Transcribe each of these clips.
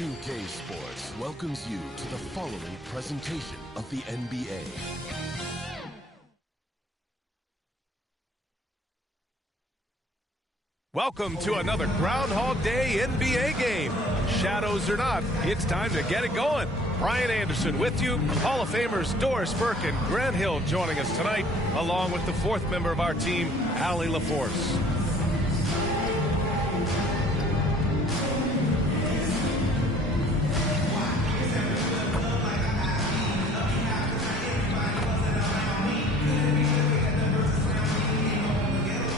Ncaa Sports welcomes you to the following presentation of the NBA. Welcome to another Groundhog Day NBA game. Shadows or not, it's time to get it going. Brian Anderson with you. Hall of Famers Doris Burke and Grant Hill joining us tonight, along with the fourth member of our team, Allie LaForce.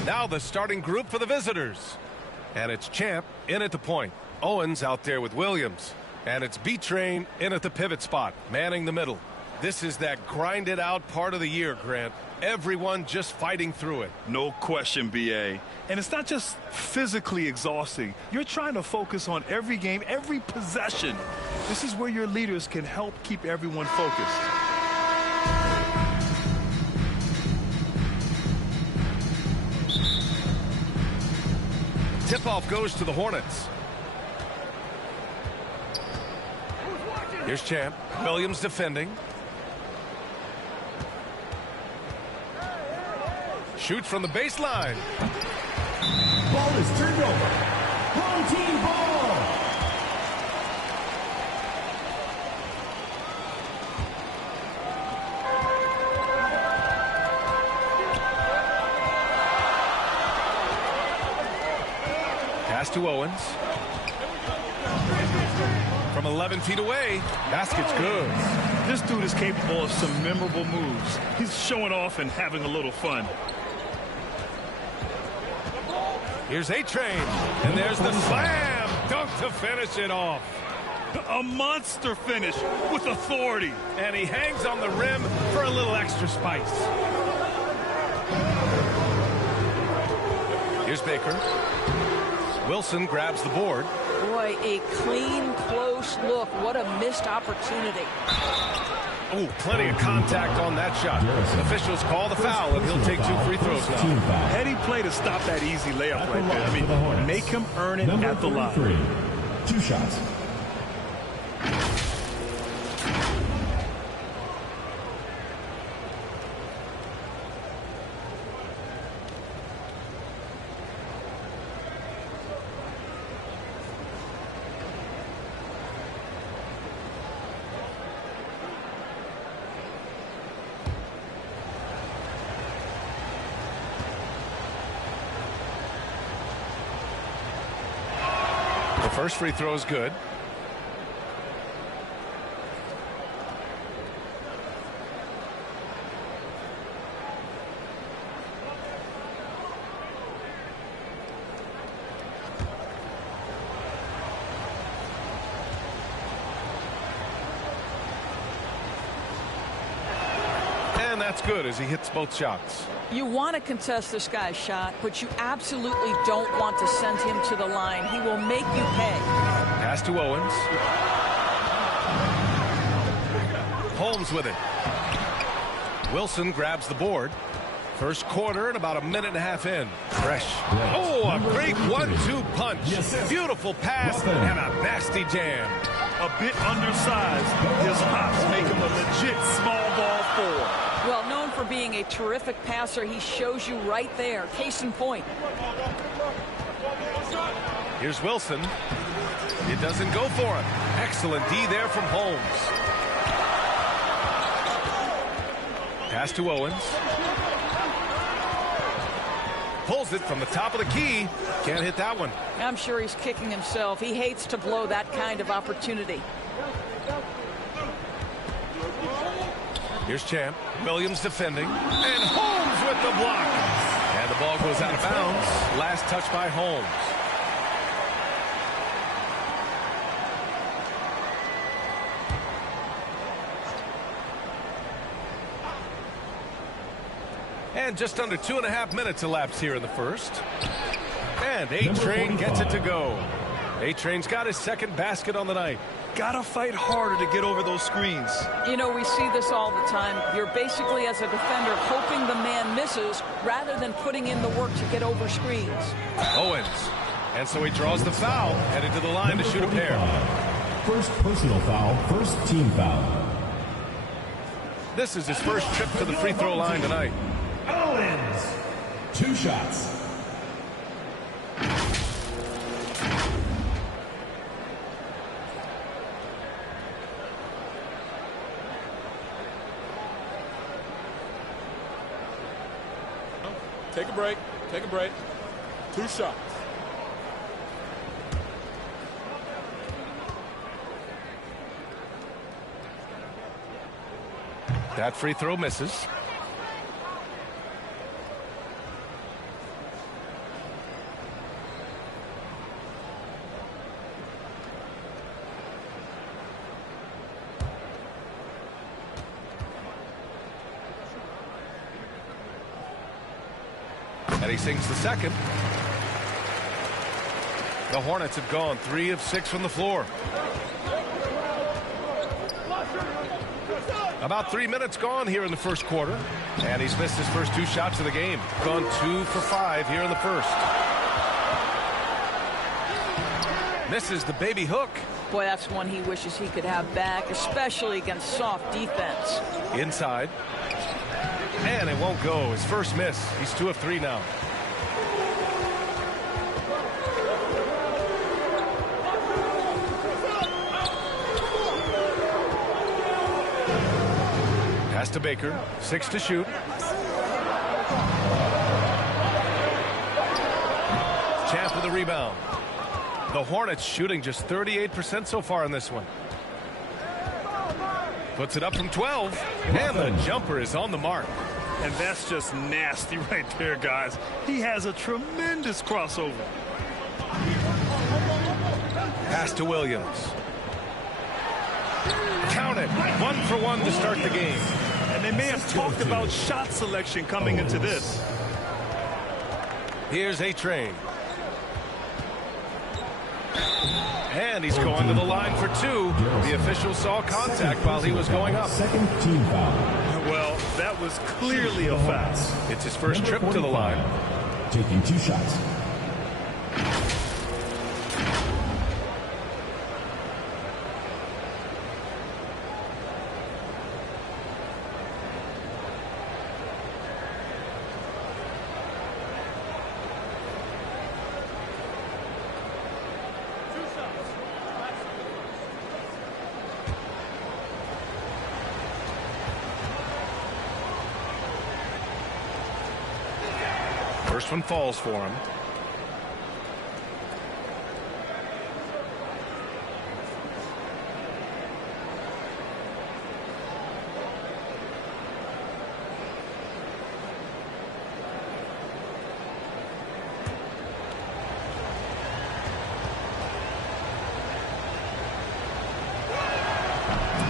Now the starting group for the visitors. And it's Champ in at the point. Owens out there with Williams. And it's B-Train in at the pivot spot, manning the middle. This is that grinded out part of the year, Grant. Everyone just fighting through it. No question, B.A. And it's not just physically exhausting. You're trying to focus on every game, every possession. This is where your leaders can help keep everyone focused. Tip-off goes to the Hornets. Here's Champ. Williams defending. Shoots from the baseline. Ball is turned over. Home team ball. Pass to Owens. From 11 feet away, basket's good. This dude is capable of some memorable moves. He's showing off and having a little fun. Here's A-Train, and there's the slam dunk to finish it off. A monster finish with authority. And he hangs on the rim for a little extra spice. Here's Baker. Wilson grabs the board. Boy, a clean, close look. What a missed opportunity. Oh, plenty of contact on that shot. Officials call the foul, and he'll take 2 free throws now. Heady play to stop that easy layup right there. I mean, make him earn it at the line. 2 shots. The first free throw is good. And that's good as he hits both shots. You want to contest this guy's shot, but you absolutely don't want to send him to the line. He will make you pay. Pass to Owens. Holmes with it. Wilson grabs the board. First quarter and about a minute and a half in. Fresh. Oh, a great 1-2 punch. Beautiful pass and a nasty jam. A bit undersized. His hops make him a legit small ball 4. Well, known for being a terrific passer, he shows you right there. Case in point. Here's Wilson. It doesn't go for him. Excellent D there from Holmes. Pass to Owens. Pulls it from the top of the key. Can't hit that one. I'm sure he's kicking himself. He hates to blow that kind of opportunity. Here's Champ. Williams defending. And Holmes with the block. And the ball goes out of bounds. Last touch by Holmes. And just under 2.5 minutes elapsed here in the first. And A-Train gets it to go. A-Train's got his second basket on the night. Gotta fight harder to get over those screens. You know, we see this all the time. You're basically, as a defender, hoping the man misses rather than putting in the work to get over screens. Owens. And so he draws the foul, headed to the line to shoot a pair. First personal foul, first team foul. This is his first trip to the free throw line tonight. Owens, 2 shots. Take a break. Take a break. 2 shots. That free throw misses. And he sinks the second. The Hornets have gone 3 of 6 from the floor. About 3 minutes gone here in the first quarter. And he's missed his first 2 shots of the game. Gone 2 for 5 here in the first. Misses the baby hook. Boy, that's one he wishes he could have back, especially against soft defense. Inside. And it won't go. His first miss. He's 2 of 3 now. Pass to Baker. 6 to shoot. Champ with the rebound. The Hornets shooting just 38% so far in this one. Puts it up from 12. And the jumper is on the mark. And that's just nasty right there, guys. He has a tremendous crossover. Pass to Williams. Count it. 1 for 1 to start the game. And they may have talked about shot selection coming into this. Here's A-Train. And he's going to the line for 2. The official saw contact while he was going up. Second team foul. Well, that was clearly a foul. It's his first trip to the line. Taking 2 shots. First one falls for him.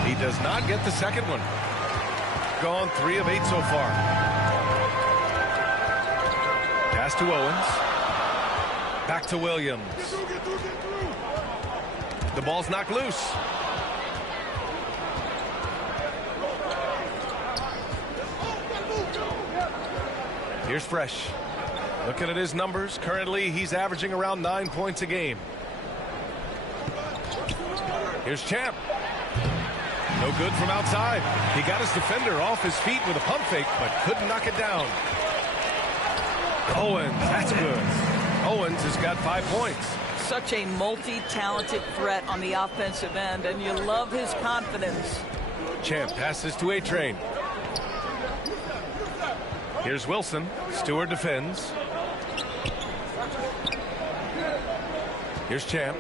He does not get the second one. Gone 3 of 8 so far. Pass to Owens. Back to Williams. The ball's knocked loose. Here's Fresh. Looking at his numbers. Currently, he's averaging around 9 points a game. Here's Champ. No good from outside. He got his defender off his feet with a pump fake, but couldn't knock it down. Owens, that's good. Owens has got 5 points. Such a multi-talented threat on the offensive end, and you love his confidence. Champ passes to A-Train. Here's Wilson. Stewart defends. Here's Champ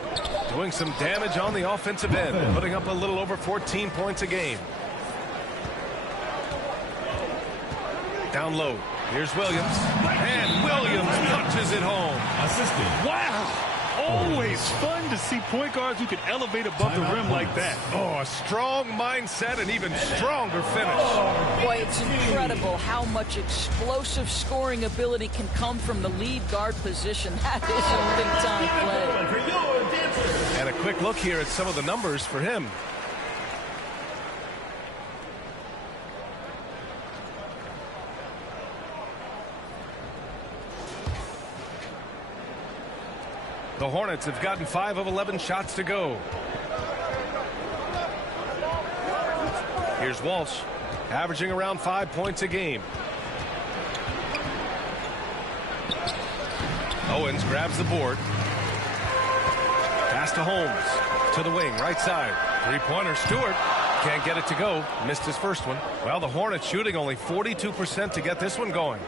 doing some damage on the offensive end, putting up a little over 14 points a game. Down low. Here's Williams. And Williams punches it home. Assistant. Wow. Always fun to see point guards who can elevate above the rim like that. Oh, a strong mindset and even stronger finish. Boy, it's incredible how much explosive scoring ability can come from the lead guard position. That is a big-time play. And a quick look here at some of the numbers for him. The Hornets have gotten 5 of 11 shots to go. Here's Walsh, averaging around 5 points a game. Owens grabs the board. Pass to Holmes. To the wing, right side. Three-pointer, Stewart. Can't get it to go. Missed his first one. Well, the Hornets shooting only 42% to get this one going.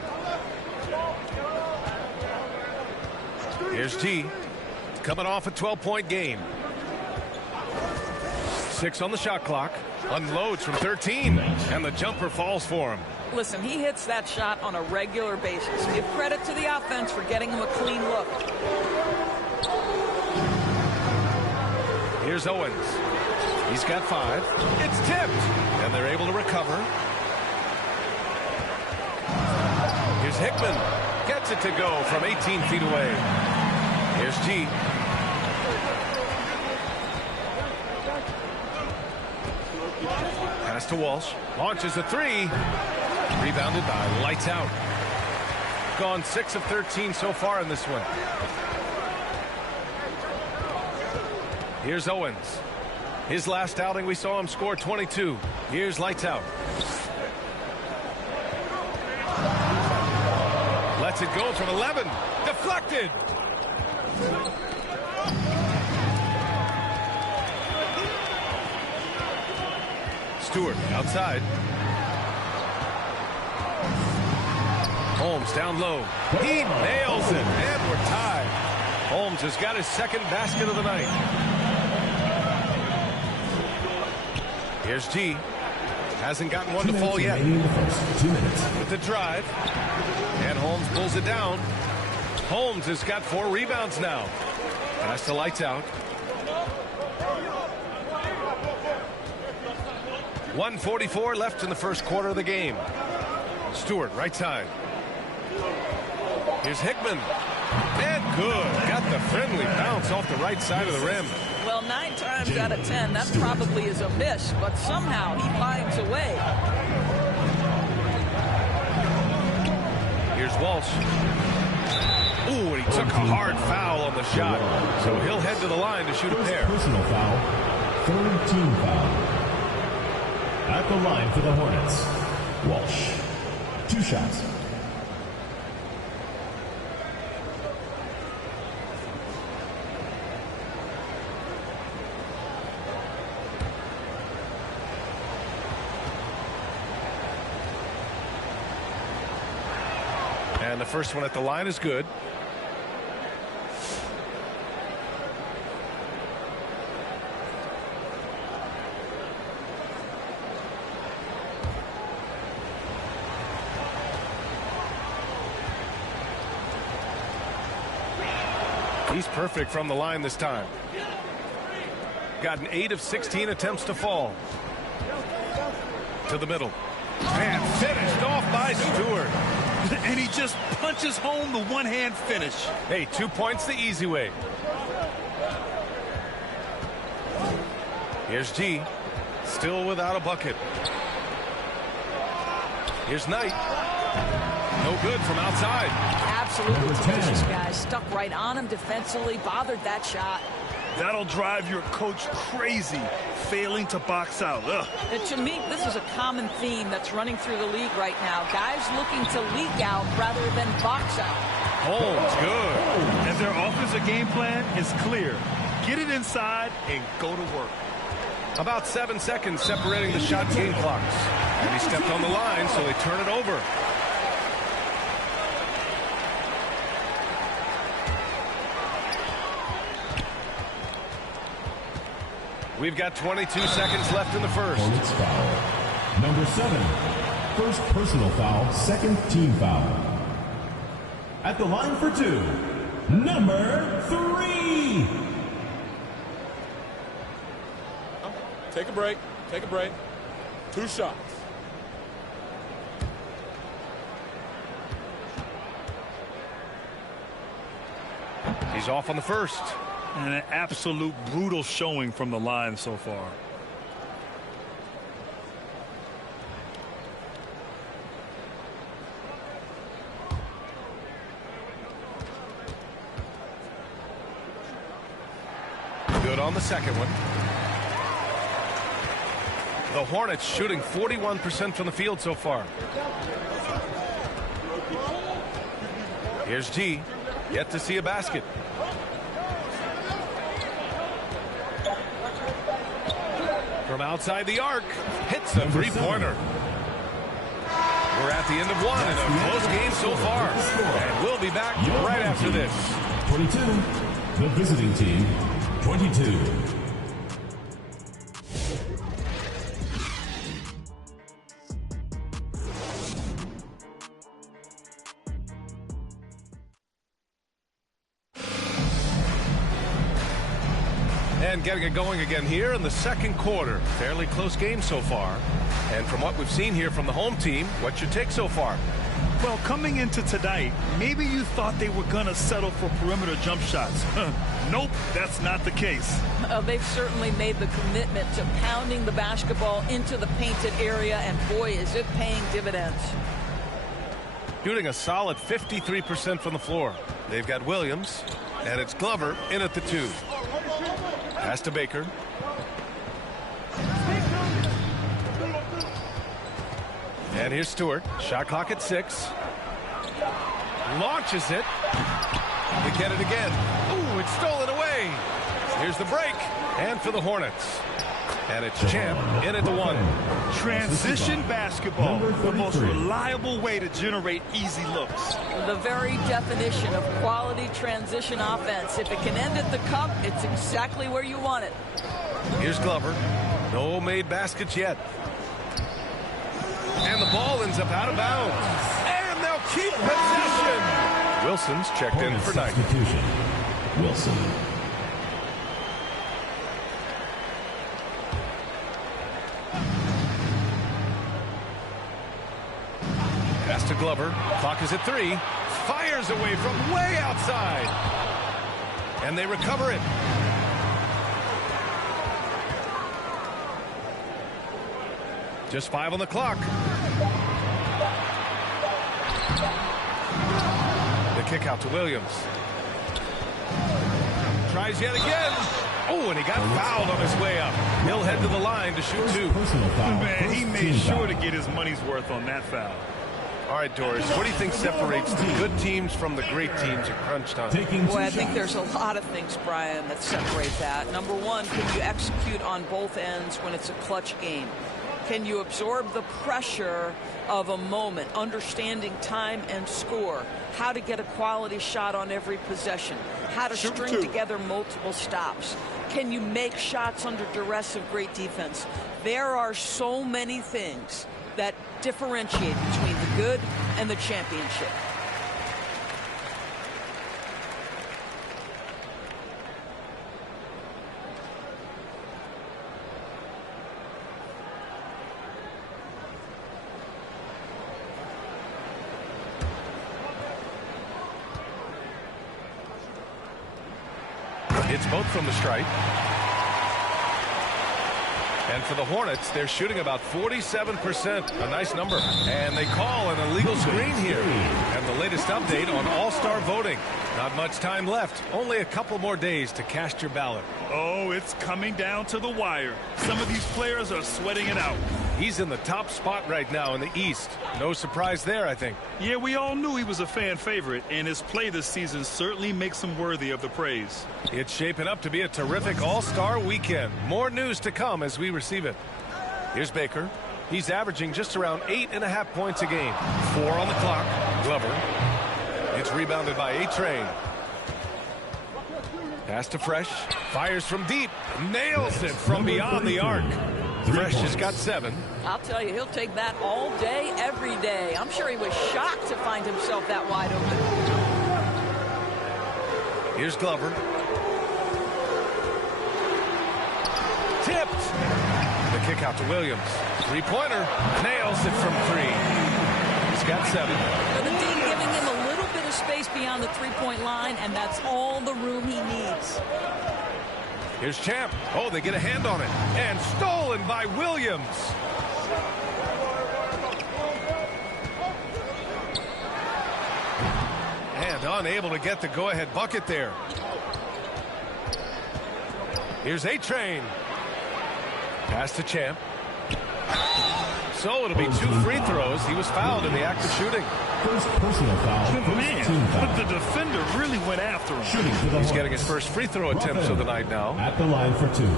Here's T. Coming off a 12-point game. 6 on the shot clock. Unloads from 13. And the jumper falls for him. Listen, he hits that shot on a regular basis. Give credit to the offense for getting him a clean look. Here's Owens. He's got 5. It's tipped. And they're able to recover. Here's Hickman. Gets it to go from 18 feet away. Here's G. Pass to Walsh. Launches a 3. Rebounded by Lights Out. Gone 6 of 13 so far in this one. Here's Owens. His last outing, we saw him score 22. Here's Lights Out. Lets it go from 11. Deflected. Stewart outside. Holmes down low. He nails it, and we're tied. Holmes has got his second basket of the night. Here's G. Hasn't gotten one to fall yet. 2 minutes. With the drive. And Holmes pulls it down. Holmes has got 4 rebounds now. Pass to Lights Out. 1:44 left in the first quarter of the game. Stewart, right side. Here's Hickman. And good. Got the friendly bounce off the right side of the rim. Well, 9 times out of 10, that probably is a miss, but somehow he finds a way. Here's Walsh. Ooh, and he took a hard foul on the shot. So he'll head to the line to shoot a pair. Personal foul. Third team foul. At the line for the Hornets, Walsh. 2 shots. And the first one at the line is good. He's perfect from the line this time. Gotten 8 of 16 attempts to fall. To the middle. And finished off by Stewart. And he just punches home the one-hand finish. Hey, 2 points the easy way. Here's G. Still without a bucket. Here's Knight. No good from outside. Absolutely tenacious, guys. Stuck right on him defensively, bothered that shot. That'll drive your coach crazy, failing to box out. Ugh. And to me, this is a common theme that's running through the league right now. Guys looking to leak out rather than box out. Holmes, good. And their offensive game plan is clear. Get it inside and go to work. About 7 seconds separating the shot game clocks. And he stepped on the line, so they turn it over. We've got 22 seconds left in the first. Hornets foul. Number 7. First personal foul, second team foul. At the line for 2, number 3. Take a break. Take a break. 2 shots. He's off on the first. And an absolute brutal showing from the line so far. Good on the second one. The Hornets shooting 41% from the field so far. Here's G. Yet to see a basket. From outside the arc, hits a three-pointer. We're at the end of one in a close game so far. And we'll be back right after this. 22. The visiting team, 22. And getting it going again here in the second quarter. Fairly close game so far. And from what we've seen here from the home team, what's your take so far? Well, coming into tonight, maybe you thought they were going to settle for perimeter jump shots. Nope, that's not the case. They've certainly made the commitment to pounding the basketball into the painted area, and boy, is it paying dividends. Shooting a solid 53% from the floor. They've got Williams, and it's Glover in at the 2. Pass to Baker. And here's Stewart. Shot clock at 6. Launches it. They get it again. Ooh, it's stolen away. Here's the break. And for the Hornets. And it's Champ in at the 1. Transition basketball, the most reliable way to generate easy looks. The very definition of quality transition offense. If it can end at the cup, it's exactly where you want it. Here's Glover. No made baskets yet. And the ball ends up out of bounds. And they'll keep possession. Wilson's checked in for 9. Substitution. Wilson. Pass to Glover. Clock is at 3. Fires away from way outside. And they recover it. Just 5 on the clock. The kick out to Williams. Tries yet again. Oh, and he got fouled on his way up. He'll head to the line to shoot 2. Man, he made sure to get his money's worth on that foul. All right, Doris, what do you think separates the good teams from the great teams at crunch time? Boy, I think there's a lot of things, Brian, that separate that. Number one, can you execute on both ends when it's a clutch game? Can you absorb the pressure of a moment, understanding time and score, how to get a quality shot on every possession, how to string together multiple stops? Can you make shots under duress of great defense? There are so many things that differentiate between the good and the championship. It's both from the stripe. And for the Hornets, they're shooting about 47%. A nice number. And they call an illegal screen here. And the latest update on All-Star voting. Not much time left. Only a couple more days to cast your ballot. Oh, it's coming down to the wire. Some of these players are sweating it out. He's in the top spot right now in the East. No surprise there, I think. Yeah, we all knew he was a fan favorite, and his play this season certainly makes him worthy of the praise. It's shaping up to be a terrific all-star weekend. More news to come as we receive it. Here's Baker. He's averaging just around 8.5 points a game. 4 on the clock. Glover. It's rebounded by A-Train. Pass to Fresh. Fires from deep. Nails it from beyond the arc. Fresh has got 7. I'll tell you, he'll take that all day, every day. I'm sure he was shocked to find himself that wide open. Here's Glover. Tipped. The kick out to Williams. Three-pointer. Nails it from 3. He's got 7. The D giving him a little bit of space beyond the three-point line, and that's all the room he needs. Here's Champ. Oh, they get a hand on it. And stolen by Williams. And unable to get the go-ahead bucket there. Here's A-Train. Pass to Champ. So it'll be 2 free throws. He was fouled in the act of shooting. First personal foul. Man, but the defender really went after him. He's getting his first free throw attempts of the night now. At the line for 2.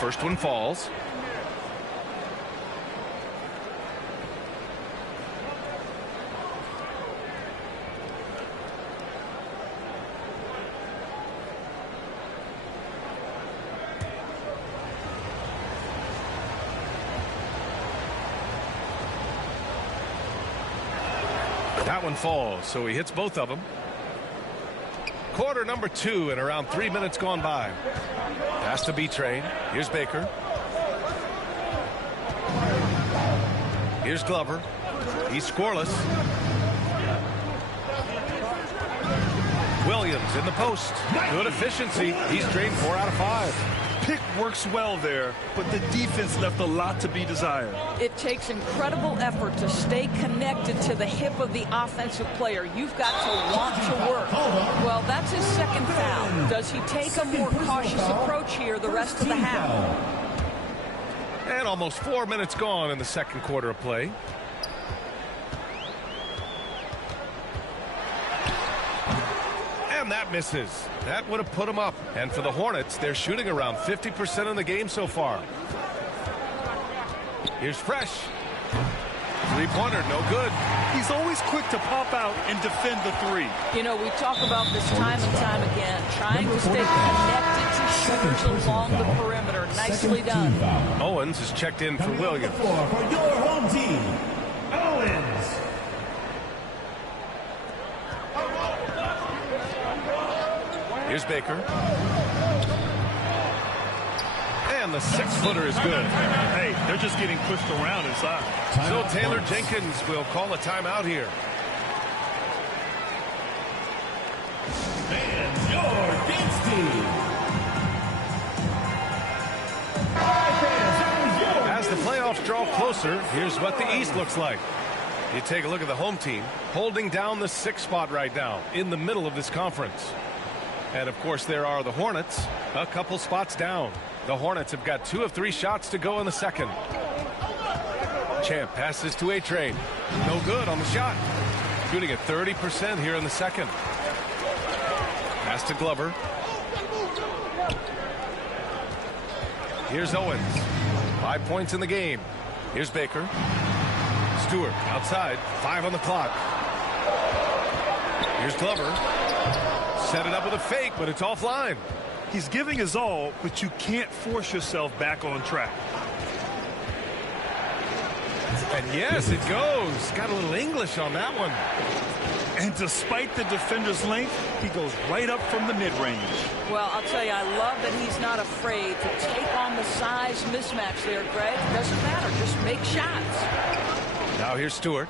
First one falls. That one falls, so he hits both of them. Quarter number 2 and around 3 minutes gone by. Pass to B-Train. Here's Baker. Here's Glover. He's scoreless. Williams in the post. Good efficiency. He's drained 4 out of 5. Pick works well there, but the defense left a lot to be desired. It takes incredible effort to stay connected to the hip of the offensive player. You've got to want to work. Well, that's his second foul. Does he take a more cautious approach here the rest of the half? And almost 4 minutes gone in the second quarter of play. And that misses. That would have put him up. And for the Hornets, they're shooting around 50% in the game so far. Here's Fresh. Three-pointer, no good. He's always quick to pop out and defend the 3. You know, we talk about this time and time again, trying to stay connected to shooters along the perimeter. Nicely done. Owens is checked in for Williams. For your home team, Owens. Here's Baker. And the 6-footer is good. Hey, they're just getting pushed around inside. So Taylor Jenkins will call a timeout here. And your dance team. As the playoffs draw closer, here's what the East looks like. You take a look at the home team, holding down the 6th spot right now, in the middle of this conference. And, of course, there are the Hornets, a couple spots down. The Hornets have got 2 of 3 shots to go in the second. Champ passes to A-Train. No good on the shot. Shooting at 30% here in the second. Pass to Glover. Here's Owens. 5 points in the game. Here's Baker. Stewart outside. 5 on the clock. Here's Glover. Set it up with a fake, but it's offline. He's giving his all, but you can't force yourself back on track. And yes, it goes. Got a little English on that one. And despite the defender's length, he goes right up from the mid-range. Well, I'll tell you, I love that he's not afraid to take on the size mismatch there, Greg. Doesn't matter. Just make shots. Now here's Stewart.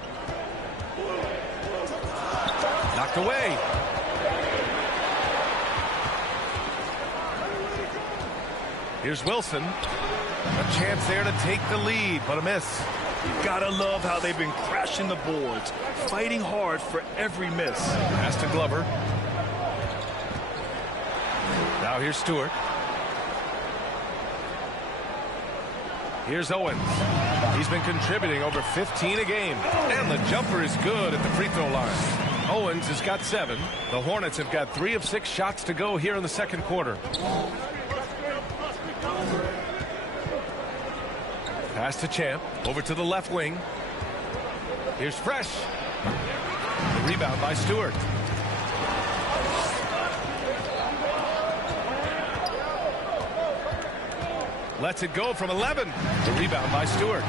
Knocked away. Here's Wilson. A chance there to take the lead, but a miss. You gotta love how they've been crashing the boards, fighting hard for every miss. Pass to Glover. Now here's Stewart. Here's Owens. He's been contributing over 15 a game. And the jumper is good at the free throw line. Owens has got 7. The Hornets have got 3 of 6 shots to go here in the second quarter. Pass to Champ. Over to the left wing. Here's Fresh. The rebound by Stewart. Lets it go from 11. The rebound by Stewart.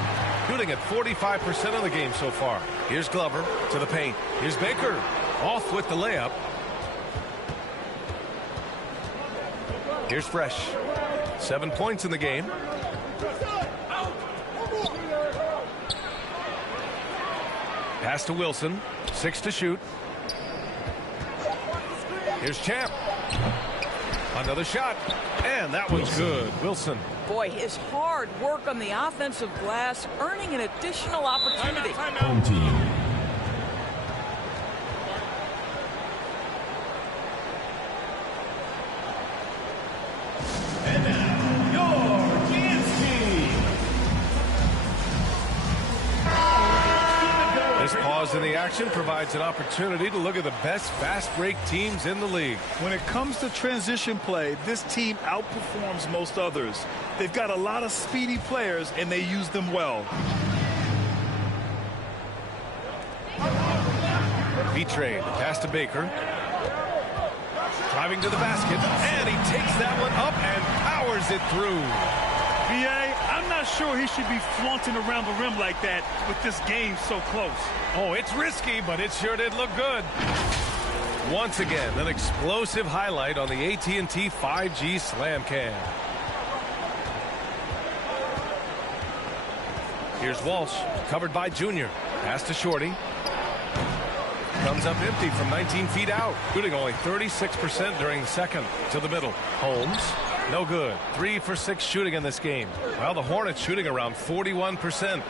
Shooting at 45% of the game so far. Here's Glover to the paint. Here's Baker. Off with the layup. Here's Fresh. 7 points in the game. Pass to Wilson. 6 to shoot. Here's Champ. Another shot. And that one's good. Wilson. Boy, his hard work on the offensive glass earning an additional opportunity. Home team. And now, your Kansas team. This pause in the action provides an opportunity to look at the best fast break teams in the league. When it comes to transition play, this team outperforms most others. They've got a lot of speedy players, and they use them well. B-Train, pass to Baker. Driving to the basket, and he takes that one up and powers it through. B.A., I'm not sure he should be flaunting around the rim like that with this game so close. Oh, it's risky, but it sure did look good. Once again, an explosive highlight on the AT&T 5G Slam Cam. Here's Walsh, covered by Junior. Pass to Shorty. Comes up empty from 19 feet out. Shooting only 36% during the second. To the middle. Holmes. No good. 3 for 6 shooting in this game. Well, the Hornets shooting around 41%.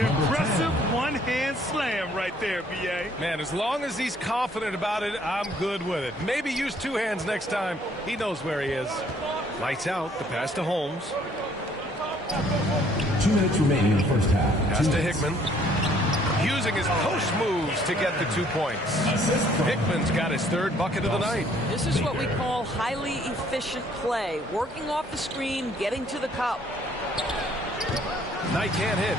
Impressive one-hand slam right there, B.A. Man, as long as he's confident about it, I'm good with it. Maybe use 2 hands next time. He knows where he is. Lights out. The pass to Holmes. 2 minutes remaining in the first half. Pass to Hickman. Using his post moves to get the 2 points. Hickman's got his 3rd bucket of the night. This is what we call highly efficient play. Working off the screen, getting to the cup. Knight can't hit.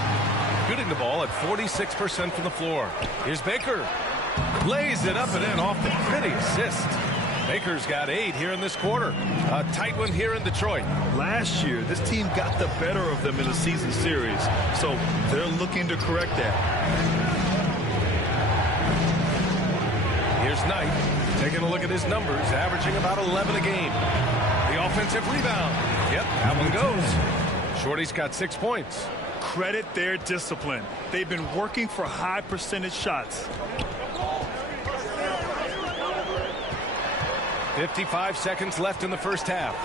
Shooting the ball at 46% from the floor. Here's Baker. Lays it up and in off the pretty assist. Baker's got 8 here in this quarter. A tight one here in Detroit. Last year, this team got the better of them in the season series, so they're looking to correct that. Here's Knight. Taking a look at his numbers, averaging about 11 a game. The offensive rebound. Yep, that one goes. Shorty's got 6 points. Credit their discipline. They've been working for high percentage shots. 55 seconds left in the first half.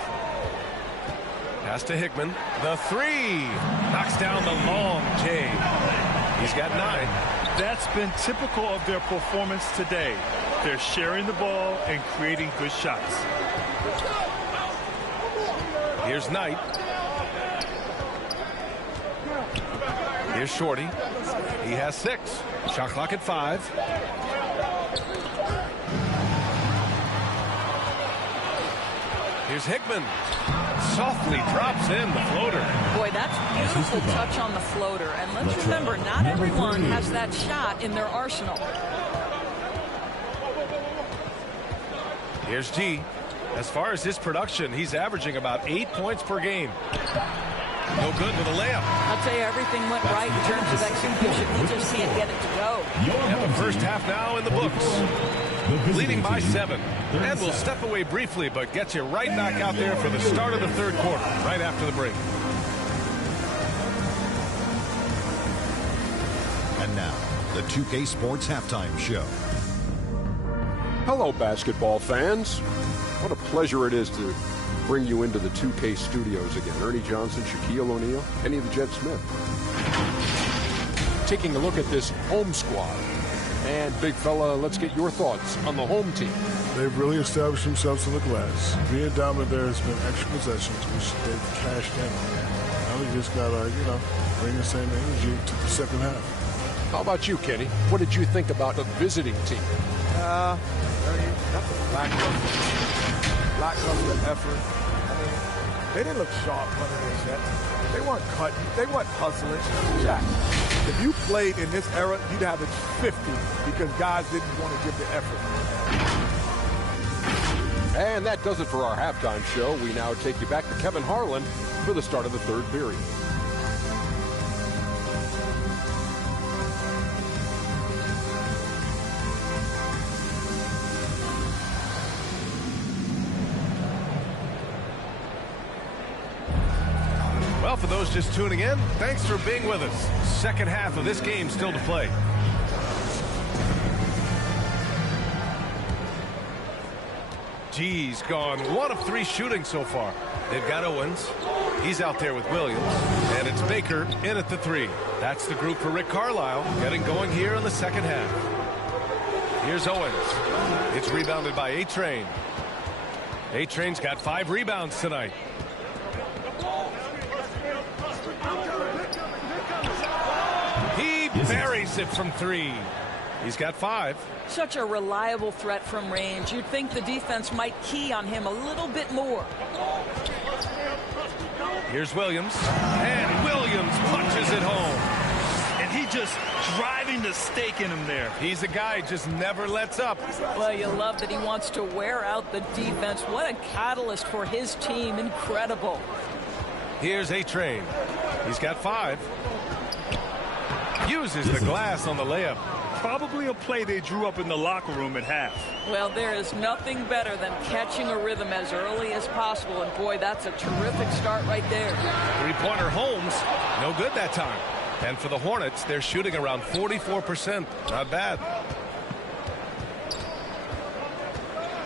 Pass to Hickman. The 3. Knocks down the long J. He's got 9. That's been typical of their performance today. They're sharing the ball and creating good shots. Here's Knight. Here's Shorty. He has 6. Shot clock at 5. Here's Hickman. Softly drops in the floater. Boy, that's beautiful touch on the floater. And let's remember, not everyone has that shot in their arsenal. Here's G. As far as his production, he's averaging about 8 points per game. No good with a layup. I'll tell you, everything went right in terms of execution. He just can't get it to go. And the first half now in the books. Leading by 7. And we'll step away briefly, but get you right back out there for the start of the third quarter, right after the break. And now, the 2K Sports Halftime Show. Hello, basketball fans. What a pleasure it is to bring you into the 2K studios again? Ernie Johnson, Shaquille O'Neal, any of the Jet Smith? Taking a look at this home squad. And, big fella, let's get your thoughts on the home team. They've really established themselves in the glass. Being dominant there has been extra possessions, which they've cashed in on. Now we just got to, bring the same energy to the second half. How about you, Kenny? What did you think about the visiting team? That's a lackluster effort. They didn't look sharp under their sets. They weren't cutting. They weren't hustling. Jack, if you played in this era, you'd have it 50 because guys didn't want to give the effort. And that does it for our halftime show. We now take you back to Kevin Harlan for the start of the third period. Well, for those just tuning in, thanks for being with us. Second half of this game still to play. G's gone 1 of 3 shooting so far. They've got Owens. He's out there with Williams. And it's Baker in at the 3. That's the group for Rick Carlisle getting going here in the second half. Here's Owens. It's rebounded by A-Train. A-Train's got 5 rebounds tonight. He buries it from 3. He's got 5. Such a reliable threat from range. You'd think the defense might key on him a little bit more. Here's Williams. And Williams punches it home. And he just driving the stake in him there. He's a guy just never lets up. Well, you love that he wants to wear out the defense. What a catalyst for his team. Incredible. Here's A-Train. He's got 5. Uses the glass on the layup. Probably a play they drew up in the locker room at half. Well, there is nothing better than catching a rhythm as early as possible. And, boy, that's a terrific start right there. Three-pointer Holmes. No good that time. And for the Hornets, they're shooting around 44%. Not bad.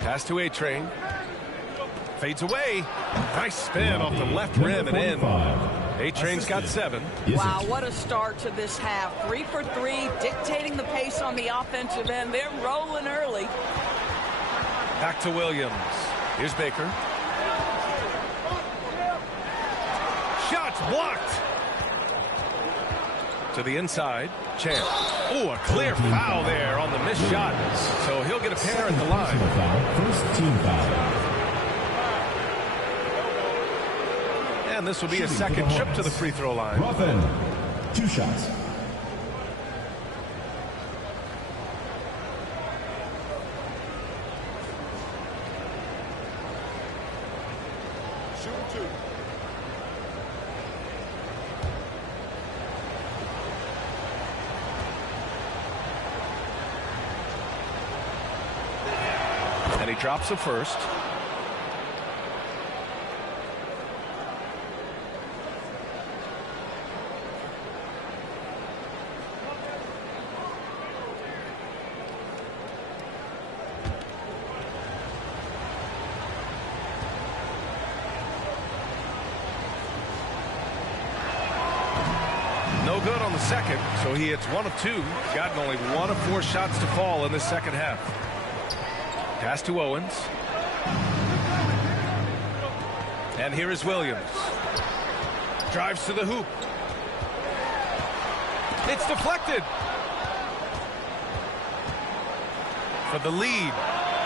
Pass to A-Train. Fades away. Nice spin off the left rim and in. A-Train's got 7. Wow, what a start to this half. 3 for 3, dictating the pace on the offensive end. They're rolling early. Back to Williams. Here's Baker. Shots blocked. To the inside. Champ. Oh, a clear foul there on the missed shot. So he'll get a pair at the line. First team foul. And this will be a second trip to the free throw line. Ruffin, 2 shots. Shoot 2. And he drops the first. No good on the second, so he hits 1 of 2. Gotten only 1 of 4 shots to fall in the second half. Pass to Owens. And here is Williams. Drives to the hoop. It's deflected. For the lead.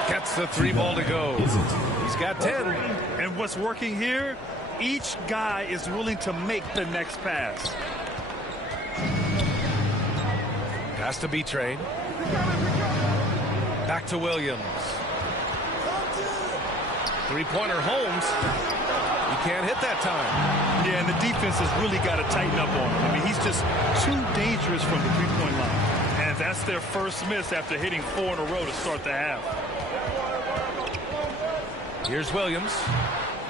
Gets the 3 ball to go. He's got 10. And what's working here, each guy is willing to make the next pass. Pass to B-Train. Back to Williams. Three-pointer Holmes. He can't hit that time. Yeah, and the defense has really got to tighten up on him. I mean, he's just too dangerous from the three-point line. And that's their first miss after hitting 4 in a row to start the half. Here's Williams.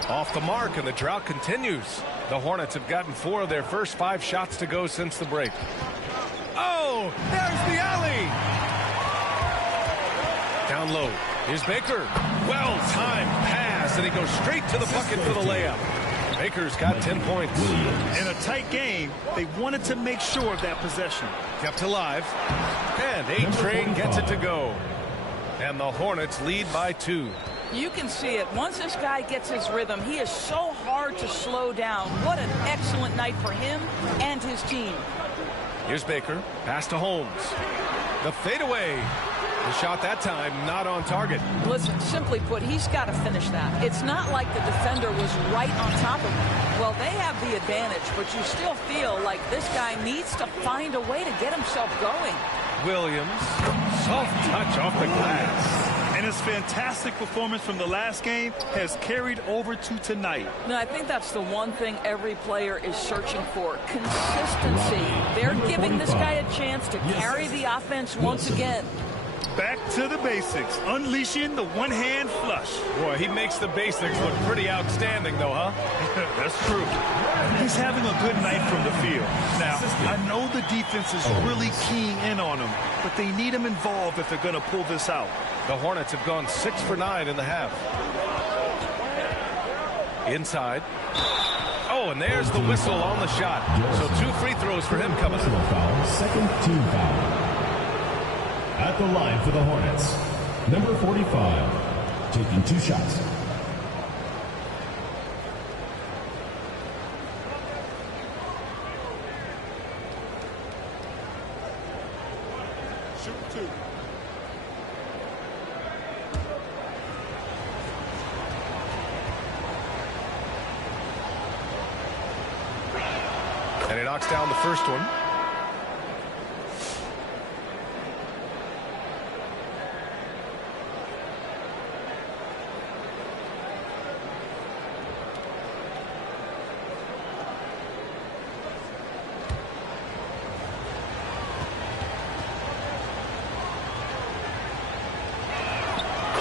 Off the mark, and the drought continues. The Hornets have gotten 4 of their first 5 shots to go since the break. Oh, there's the alley. Down low. Here's Baker. Well-timed pass, and he goes straight to the bucket for the layup. Baker's got 10 points. In a tight game, they wanted to make sure of that possession. Kept alive. And A-Train gets it to go. And the Hornets lead by 2. You can see it. Once this guy gets his rhythm, he is so hard to slow down. What an excellent night for him and his team. Here's Baker. Pass to Holmes. The fadeaway. The shot that time not on target. Listen, simply put, he's got to finish that. It's not like the defender was right on top of him. Well, they have the advantage, but you still feel like this guy needs to find a way to get himself going. Williams, soft touch off the glass. And his fantastic performance from the last game has carried over to tonight. No, I think that's the one thing every player is searching for. Consistency. They're giving this guy a chance to carry the offense once again. Back to the basics, unleashing the one-hand flush. Boy, he makes the basics look pretty outstanding, though, huh? That's true. He's having a good night from the field. Now, I know the defense is really keying in on him, but they need him involved if they're going to pull this out. The Hornets have gone 6 for 9 in the half. Inside. Oh, and there's the whistle on the shot. So 2 free throws for him coming up. Second team foul. At the line for the Hornets, number 45, taking 2 shots. Shoot 2. And he knocks down the first one.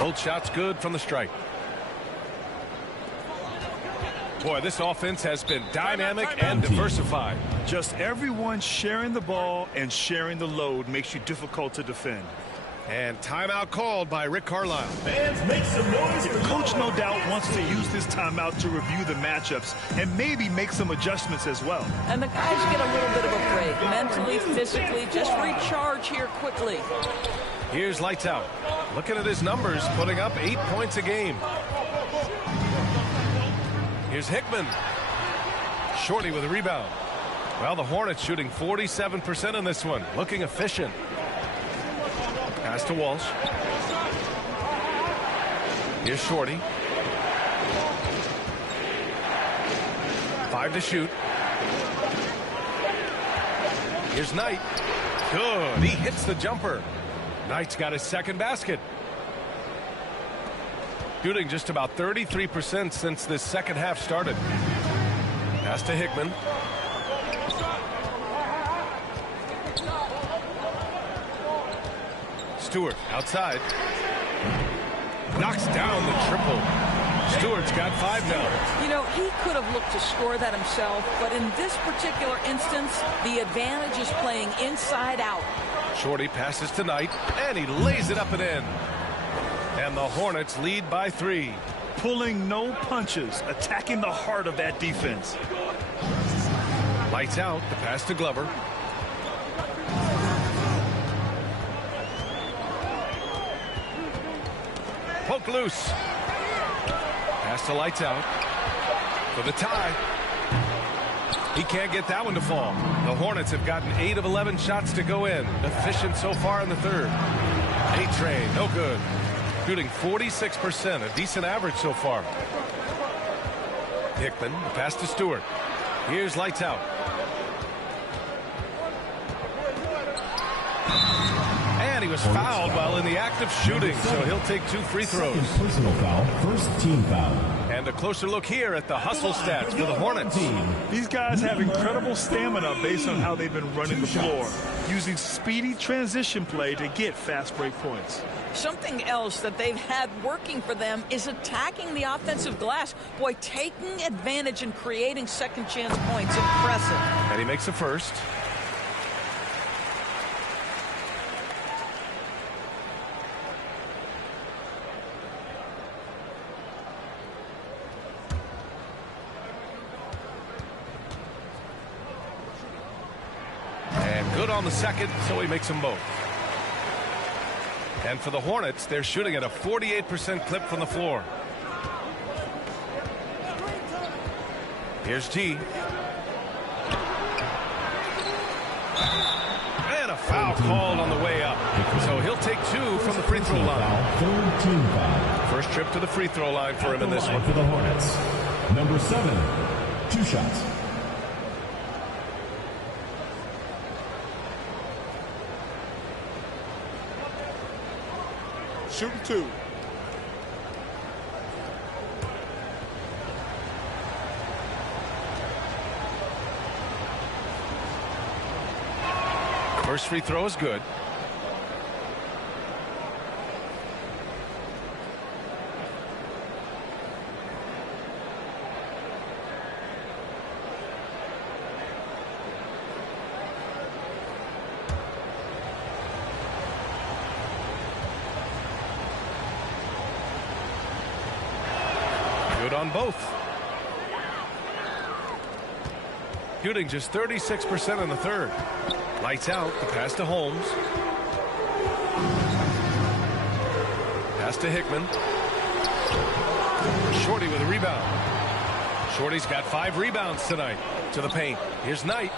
Both shots good from the stripe. Boy, this offense has been dynamic and diversified. Just everyone sharing the ball and sharing the load makes you difficult to defend. And timeout called by Rick Carlisle. Fans, make some noise for Coach no doubt wants to use this timeout to review the matchups and maybe make some adjustments as well. And the guys get a little bit of a break. Mentally, physically, just recharge here quickly. Here's lights out. Looking at his numbers, putting up 8 points a game. Here's Hickman. Shorty with a rebound. Well, the Hornets shooting 47% in this one. Looking efficient. Pass to Walsh. Here's Shorty. 5 to shoot. Here's Knight. Good. He hits the jumper. Knight's got his second basket. Shooting just about 33% since this second half started. Pass to Hickman. Stewart outside. Knocks down the triple. Stewart's got 5 now. You know, he could have looked to score that himself, but in this particular instance, the advantage is playing inside out. Shorty passes to Knight, and he lays it up and in. And the Hornets lead by 3. Pulling no punches, attacking the heart of that defense. Lights out, the pass to Glover. Poke loose. Pass to Lights out. For the tie. He can't get that one to fall. The Hornets have gotten 8 of 11 shots to go in. Efficient so far in the third. A-Train, no good. Shooting 46%, a decent average so far. Hickman, pass to Stewart. Here's Lights out. And he was fouled while in the act of shooting, so he'll take 2 free throws. Second personal foul, first team foul. And a closer look here at the hustle stats for the Hornets. These guys have incredible stamina based on how they've been running the floor, using speedy transition play to get fast break points. Something else that they've had working for them is attacking the offensive glass. Boy, taking advantage and creating second chance points. Impressive. And he makes a first. good on the second, so he makes them both. And for the Hornets, they're shooting at a 48% clip from the floor. Here's G. And a foul called on the way up. So he'll take 2 from the free throw line. Third team foul. First trip to the free throw line for him in this one. For the Hornets, number 7, 2 shots. Shooting 2. First free throw is good. Good on both. Shooting just 36% in the third. Lights out. The pass to Holmes. Pass to Hickman. Shorty with a rebound. Shorty's got 5 rebounds tonight. To the paint. Here's Knight.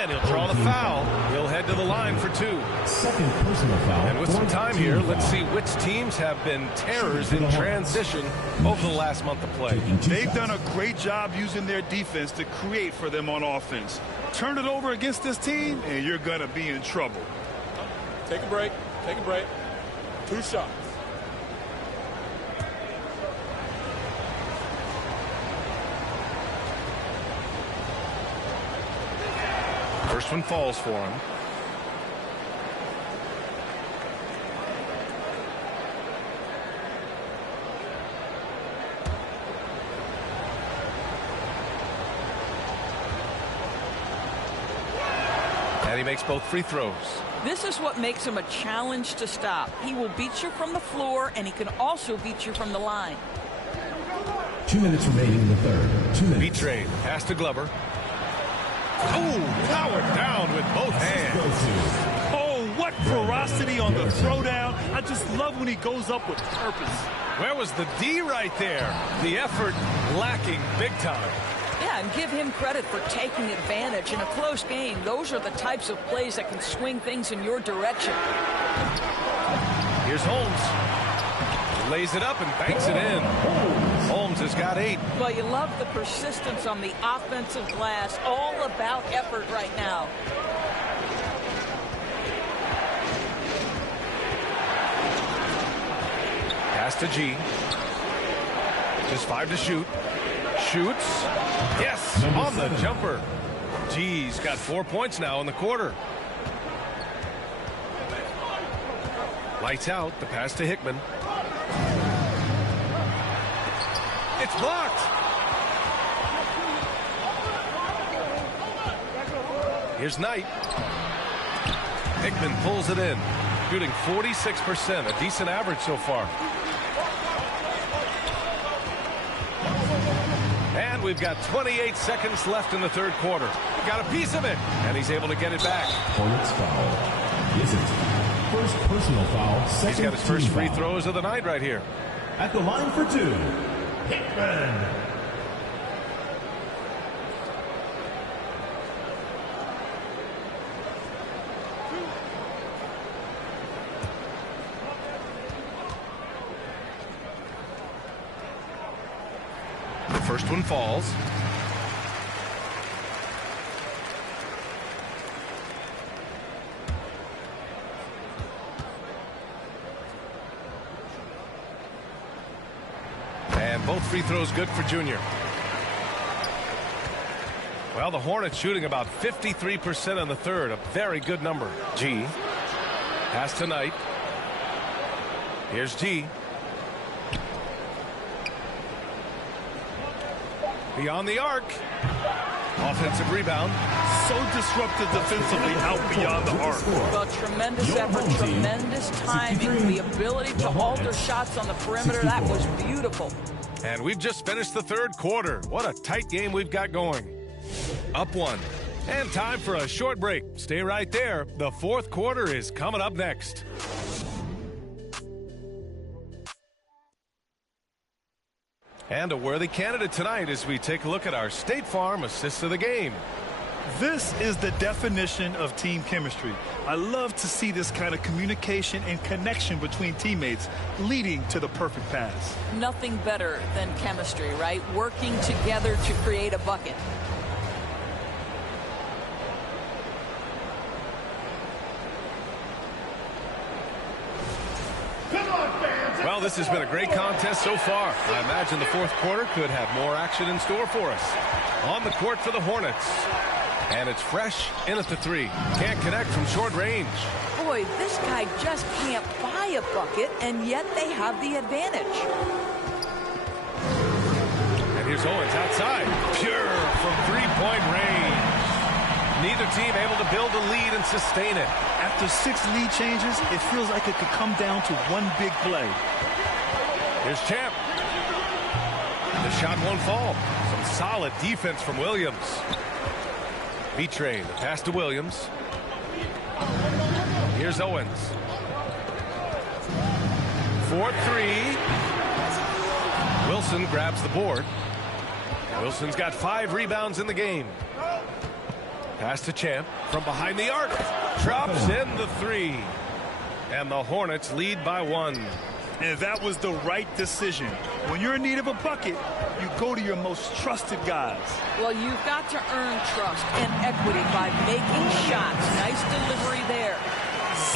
And he'll draw the foul. He'll head to the line for 2. Second personal foul. And with some time here, let's see which teams have been terrors in transition over the last month of play. They've done a great job using their defense to create for them on offense. Turn it over against this team, and you're going to be in trouble. Take a break. Take a break. 2 shots. First one falls for him. And he makes both free throws. This is what makes him a challenge to stop. He will beat you from the floor, and he can also beat you from the line. 2 minutes remaining in the third. 2 minutes. B-Train. Pass to Glover. Oh, powered down with both hands. Oh, what ferocity on the throwdown. I just love when he goes up with purpose. Where was the D right there? The effort lacking big time. Yeah, and give him credit for taking advantage in a close game. Those are the types of plays that can swing things in your direction. Here's Holmes. Lays it up and banks it in. Holmes has got 8. Well, you love the persistence on the offensive glass. All about effort right now. Pass to G. Just 5 to shoot. Shoots. Yes, on the jumper. G's got 4 points now in the quarter. Lights out. The pass to Hickman. It's blocked. Here's Knight. Hickman pulls it in. Shooting 46%, a decent average so far. And we've got 28 seconds left in the third quarter. Got a piece of it, and he's able to get it back. Hornets foul. Is it? First personal foul. Second He's got his first free foul. throws of the night right here. At the line for 2, Hickman. The first one falls. And both free throws good for Junior. Well, the Hornets shooting about 53% in the third, a very good number. G. Pass to Knight. Here's G. Beyond the arc. Offensive rebound. So disruptive defensively out beyond the arc. Well, tremendous effort, tremendous timing, the ability to alter shots on the perimeter. That was beautiful. And we've just finished the third quarter. What a tight game we've got going. Up 1. And time for a short break. Stay right there. The fourth quarter is coming up next. And a worthy candidate tonight as we take a look at our State Farm Assist of the Game. This is the definition of team chemistry. I love to see this kind of communication and connection between teammates leading to the perfect pass. Nothing better than chemistry, right? Working together to create a bucket. Well, this has been a great contest so far. I imagine the fourth quarter could have more action in store for us. On the court for the Hornets. And it's fresh in at the three. Can't connect from short range. Boy, this guy just can't buy a bucket, and yet they have the advantage. And here's Owens outside. Pure from three-point range. Neither team able to build a lead and sustain it. After 6 lead changes, it feels like it could come down to one big play. Here's Champ. The shot won't fall. Some solid defense from Williams. B-Train, the pass to Williams. Here's Owens. 4-3. Wilson grabs the board. Wilson's got 5 rebounds in the game. Pass to Champ from behind the arc. Drops in the 3. And the Hornets lead by 1. And that was the right decision. When you're in need of a bucket, you go to your most trusted guys. Well, you've got to earn trust and equity by making shots. Nice delivery there.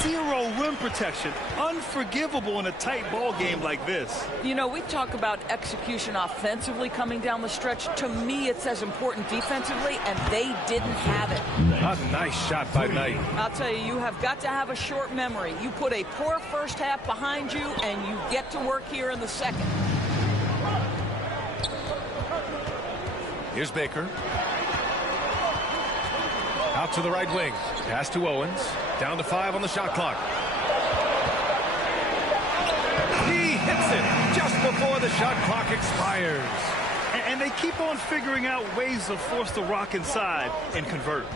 0 rim protection. Unforgivable in a tight ball game like this. You know, we talk about execution offensively coming down the stretch. To me, it's as important defensively, and they didn't have it. A nice shot by Knight. I'll tell you, you have got to have a short memory. You put a poor first half behind you, and you get to work here in the second. Here's Baker. Out to the right wing. Pass to Owens. Down to 5 on the shot clock. He hits it just before the shot clock expires. And they keep on figuring out ways to force the rock inside and convert.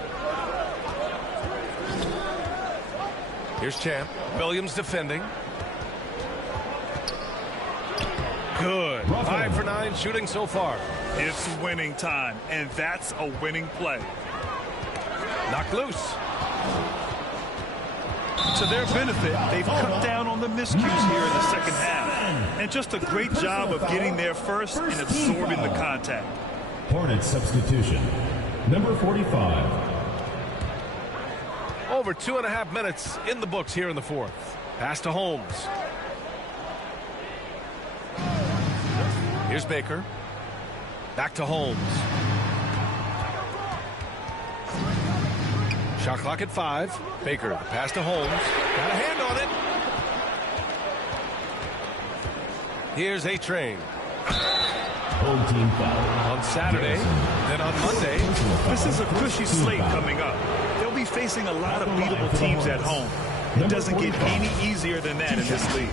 Here's Champ. Williams defending. Good. 5 for 9 shooting so far. It's winning time, and that's a winning play. Knocked loose. To their benefit, they've cut down on the miscues here in the second half. And just a great job of getting there first and absorbing the contact. Hornets substitution. Number 45. Over 2.5 minutes in the books here in the fourth. Pass to Holmes. Here's Baker. Back to Holmes. Shot clock at 5. Baker, the pass to Holmes. Got a hand on it. Here's A-Train. Home team foul. On Saturday, then on Monday. This is a cushy slate coming up. They'll be facing a lot of beatable teams at home. It doesn't get any easier than that in this league.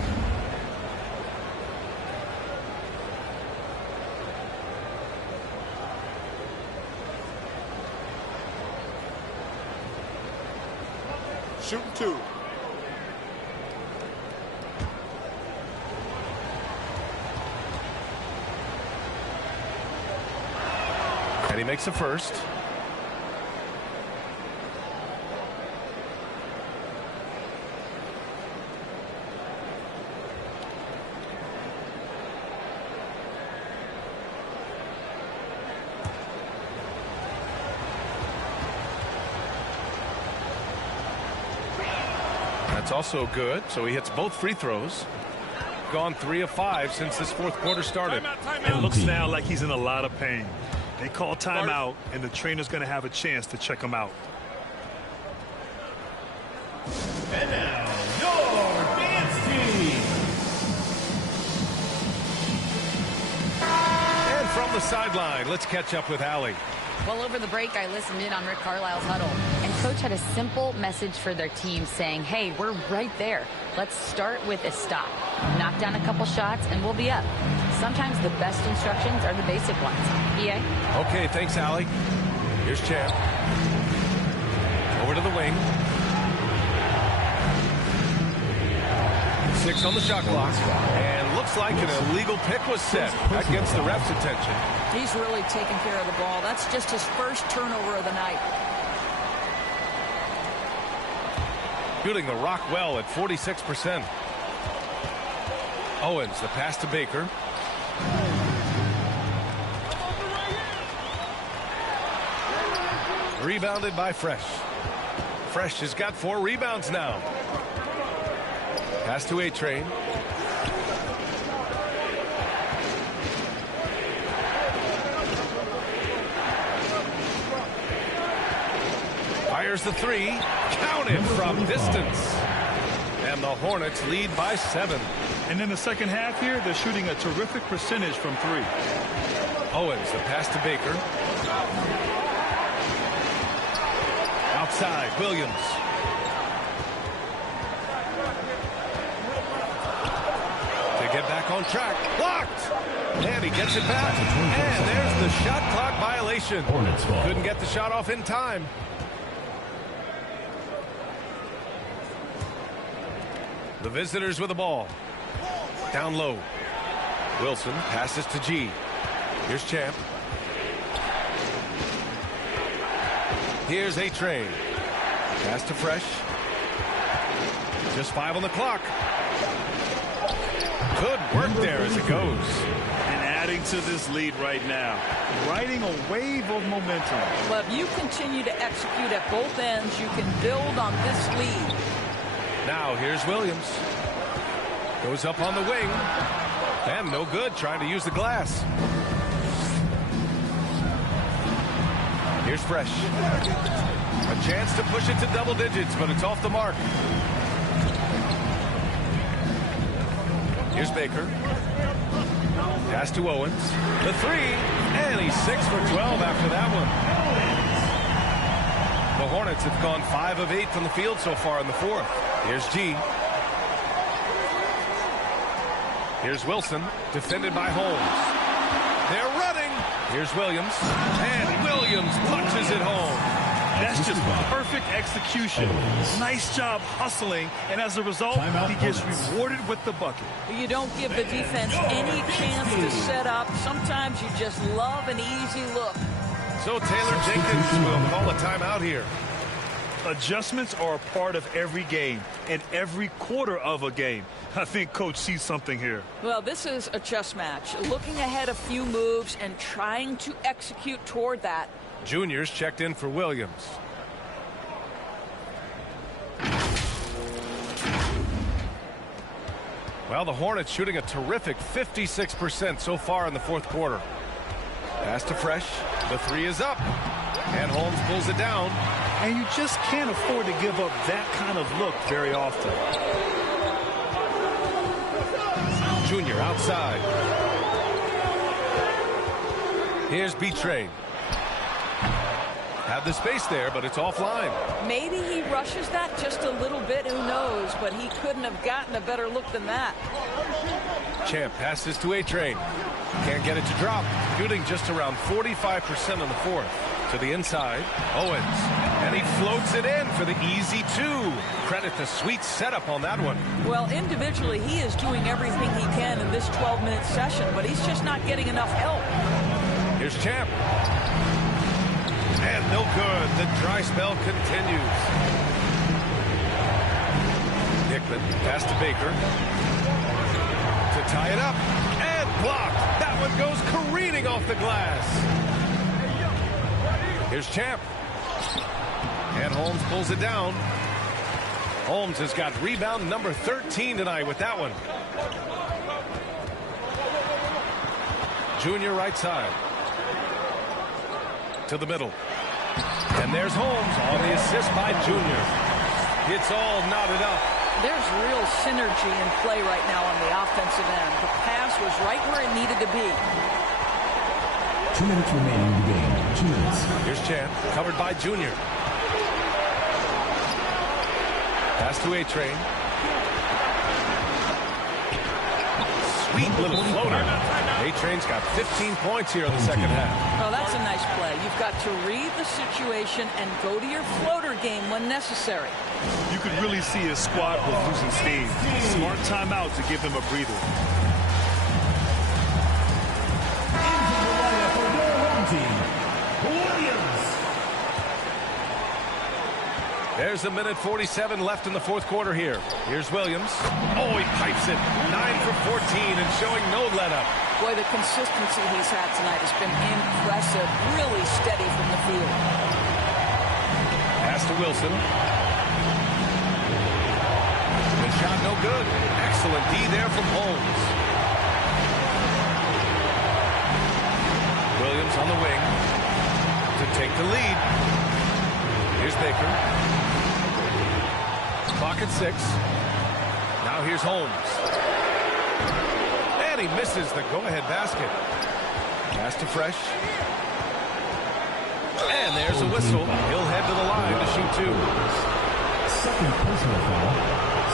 Shooting 2. And he makes the first. That's also good. So he hits both free throws. Gone 3 of 5 since this fourth quarter started. It looks now like he's in a lot of pain. They call timeout, and the trainer's going to have a chance to check him out. And now, your dance team. And from the sideline, let's catch up with Allie. Well, over the break, I listened in on Rick Carlisle's huddle, and Coach had a simple message for their team saying, hey, we're right there. Let's start with a stop. Knock down a couple shots, and we'll be up. Sometimes the best instructions are the basic ones. EA? Okay, thanks, Allie. Here's Champ. Over to the wing. 6 on the shot clock. And looks like an illegal pick was set. That gets the ref's attention. He's really taking care of the ball. That's just his first turnover of the night. Shooting the rock well at 46%. Owens, the pass to Baker. Rebounded by Fresh. Fresh has got 4 rebounds now. Pass to A-Train. Fires the 3. Counted from distance. And the Hornets lead by 7. And in the second half here, they're shooting a terrific percentage from 3. Owens, the pass to Baker. Outside, Williams. To get back on track. Blocked! And he gets it back. And there's the shot clock violation. Couldn't get the shot off in time. The visitors with the ball. Down low. Wilson passes to G. Here's Champ. Here's A-Train. Pass to Fresh. Just 5 on the clock. Good work there as it goes. And adding to this lead right now. Riding a wave of momentum. Well, if you continue to execute at both ends, you can build on this lead. Now here's Williams. Goes up on the wing. And no good, trying to use the glass. Here's Fresh. A chance to push it to double digits, but it's off the mark. Here's Baker. Pass to Owens. The 3, and he's 6 for 12 after that one. The Hornets have gone 5 of 8 from the field so far in the 4th. Here's G. Here's Wilson, defended by Holmes. They're running. Here's Williams, and Williams punches it home. That's just perfect execution. Nice job hustling, and as a result, he gets rewarded with the bucket. You don't give the defense any chance to set up. Sometimes you just love an easy look. So Taylor Jenkins will call a timeout here. Adjustments are a part of every game and every quarter of a game. I think Coach sees something here. Well, this is a chess match. Looking ahead a few moves and trying to execute toward that. Juniors checked in for Williams. Well, the Hornets shooting a terrific 56% so far in the 4th quarter. Pass to Fresh. The 3 is up. And Holmes pulls it down. And you just can't afford to give up that kind of look very often. Junior outside. Here's B-Train. Had the space there, but it's offline. Maybe he rushes that just a little bit, who knows, but he couldn't have gotten a better look than that. Champ passes to A-Train. Can't get it to drop. Shooting just around 45% in the 4th. To the inside, Owens. And he floats it in for the easy 2. Credit the sweet setup on that one. Well, individually, he is doing everything he can in this 12-minute session, but he's just not getting enough help. Here's Champ. And no good. The dry spell continues. Hickman, pass to Baker. To tie it up. And blocked. That one goes careening off the glass. Here's Champ. And Holmes pulls it down. Holmes has got rebound number 13 tonight with that one. Junior right side. To the middle. And there's Holmes on the assist by Junior. It's all knotted up. There's real synergy in play right now on the offensive end. The pass was right where it needed to be. 2 minutes remaining in the game. 2 minutes. Here's Champ, covered by Junior. Pass to A-Train. Sweet little floater. A-Train's got 15 points here in the second half. Oh, that's a nice play. You've got to read the situation and go to your floater game when necessary. You could really see his squad was losing steam. Smart timeout to give him a breather. There's a minute 47 left in the fourth quarter here. Here's Williams. Oh, he pipes it. 9 for 14 and showing no let-up. Boy, the consistency he's had tonight has been impressive. Really steady from the field. Pass to Wilson. The shot no good. Excellent D there from Holmes. Williams on the wing to take the lead. Here's Baker. Clock at 6. Now here's Holmes. And he misses the go-ahead basket. Pass to Fresh. And there's a whistle. He'll head to the line to shoot 2. Second personal foul.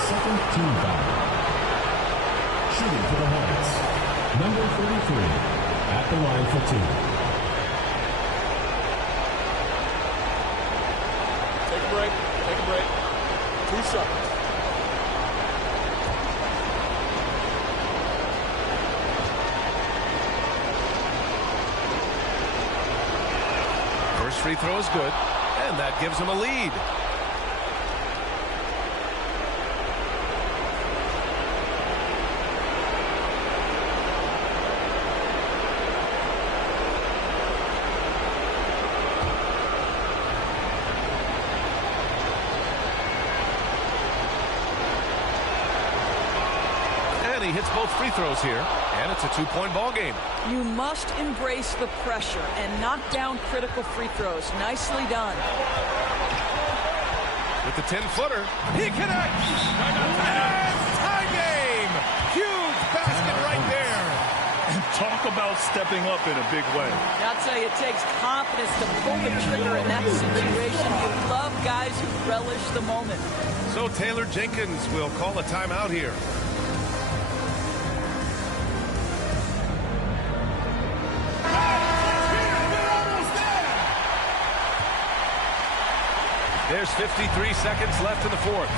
Second team foul. Shooting for the Hornets. Number 33 at the line for 2. Take a break. Take a break. 2 shots. First free throw is good, and that gives him a lead. He hits both free throws here, and it's a 2-point ball game. You must embrace the pressure and knock down critical free throws. Nicely done. With the 10-footer, he connects! And tie game! Huge basket right there! And talk about stepping up in a big way. I'll tell you, it takes confidence to pull the trigger in that situation. You love guys who relish the moment. So Taylor Jenkins will call a timeout here. There's 53 seconds left in the fourth.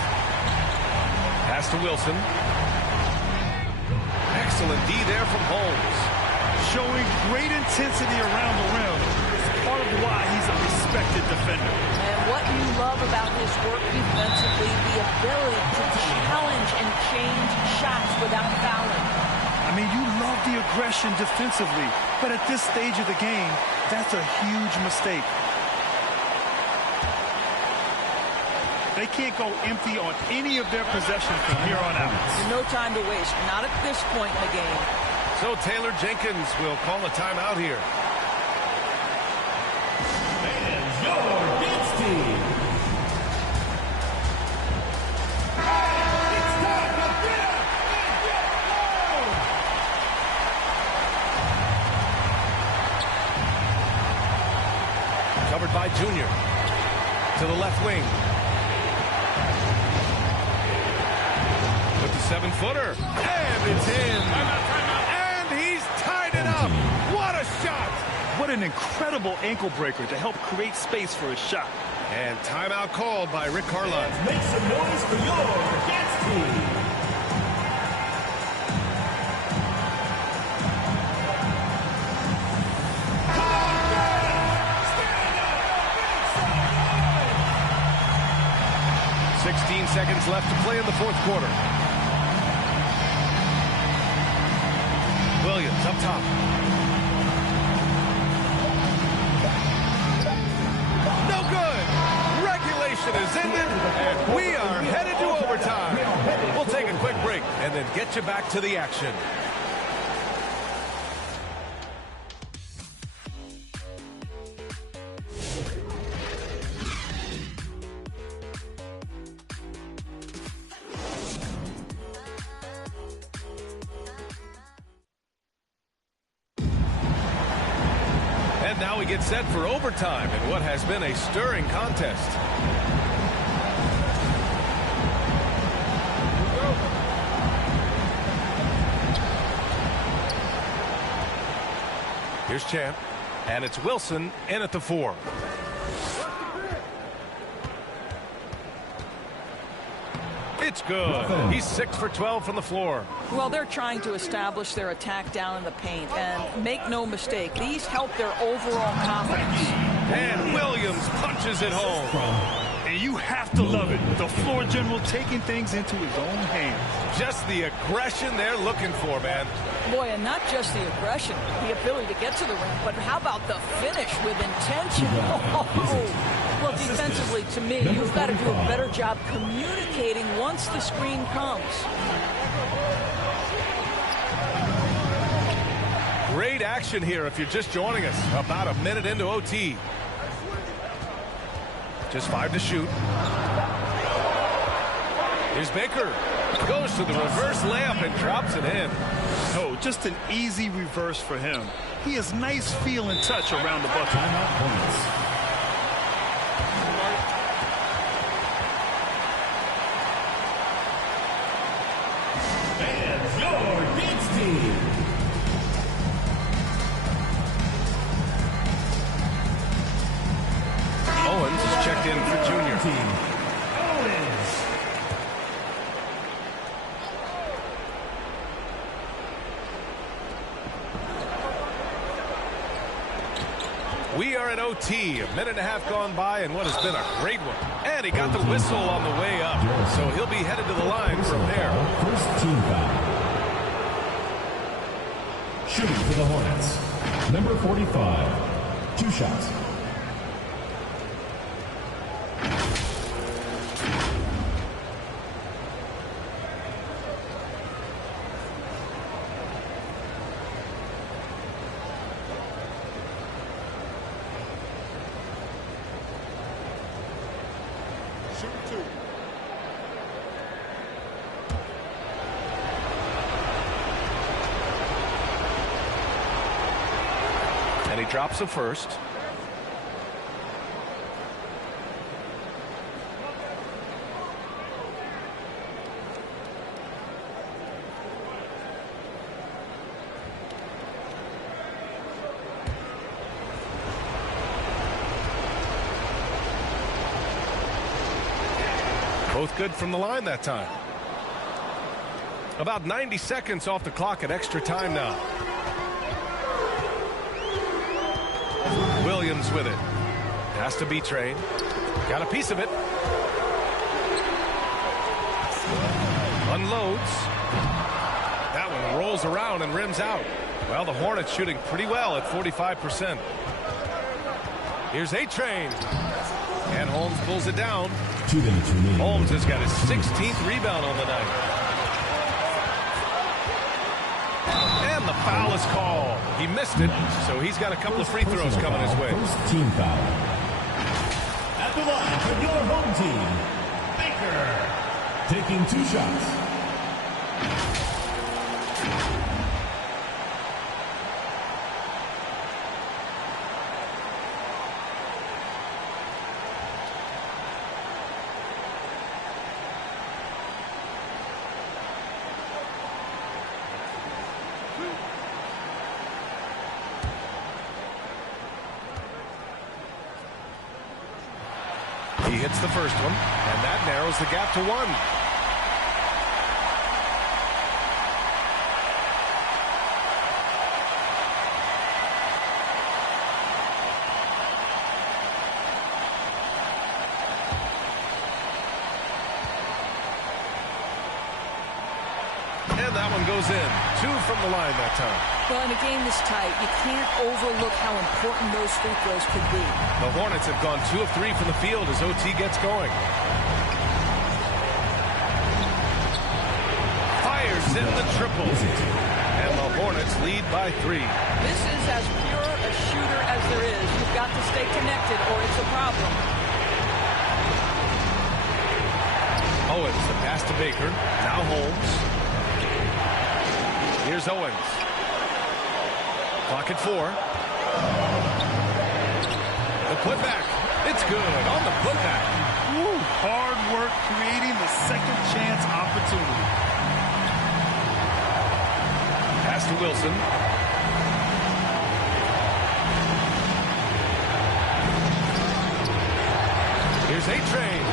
Pass to Wilson. Excellent D there from Holmes. Showing great intensity around the rim. It's part of why he's a respected defender. And what you love about his work defensively, the ability to challenge and change shots without fouling. I mean, you love the aggression defensively, but at this stage of the game, that's a huge mistake. They can't go empty on any of their possessions from here on out. No time to waste. Not at this point in the game. So Taylor Jenkins will call a timeout here. And your Gates team. It's time to get up and get low. Covered by Junior. To the left wing. 7-footer, and it's in. And he's tied it up. What a shot. What an incredible ankle breaker to help create space for a shot. And timeout called by Rick Carlisle. Make some noise for your Gates team. Come on, man. Stand up. 16 seconds left to play in the fourth quarter. Williams up top. No good. Regulation is ended, and we are headed to overtime. We'll take a quick break and then get you back to the action. Now we get set for overtime in what has been a stirring contest. Here's Champ. And it's Wilson in at the 4. It's good. He's 6 for 12 from the floor. Well, they're trying to establish their attack down in the paint. And make no mistake, these help their overall confidence. And Williams punches it home. And you have to love it. The floor general taking things into his own hands. Just the aggression they're looking for, man. Boy, and not just the aggression, the ability to get to the rim, but how about the finish with intention? Well, defensively, to me, you've got to do a better job communicating once the screen comes. Great action here if you're just joining us. About a minute into OT. Just 5 to shoot. Here's Baker. Goes to the reverse layup and drops it in. No, just an easy reverse for him. He has nice feel and touch around the bucket. Timeout points. And your Gates team. Owens is checked in for junior. Owens. We are at OT. A minute and a half gone by, and what has been a great one. And he got the whistle on the way up, so he'll be headed to the line from there. First team foul. Shooting for the Hornets. Number 45. 2 shots. And he drops the first. Both good from the line that time. About 90 seconds off the clock at extra time now. Williams with it. Has to be trained. Got a piece of it. Unloads. That one rolls around and rims out. Well, the Hornets shooting pretty well at 45%. Here's A-Train. And Holmes pulls it down. Holmes has got his 16th rebound on the night. And the foul is called. He missed it, so he's got a couple of free throws coming his way. First team foul. At the line for your home team, Baker. Taking 2 shots. He hits the first one, and that narrows the gap to 1. And that one goes in. 2 from the line that time. Well, in a game this tight, you can't overlook how important those free throws could be. The Hornets have gone 2 of 3 from the field as OT gets going. Fires in the triple. And the Hornets lead by 3. This is as pure a shooter as there is. You've got to stay connected or it's a problem. Owens, the pass to Baker. Now Holmes. Here's Owens. Clock at 4. The putback. It's good on the putback. Woo, hard work creating the second chance opportunity. Pass to Wilson. Here's A-Train.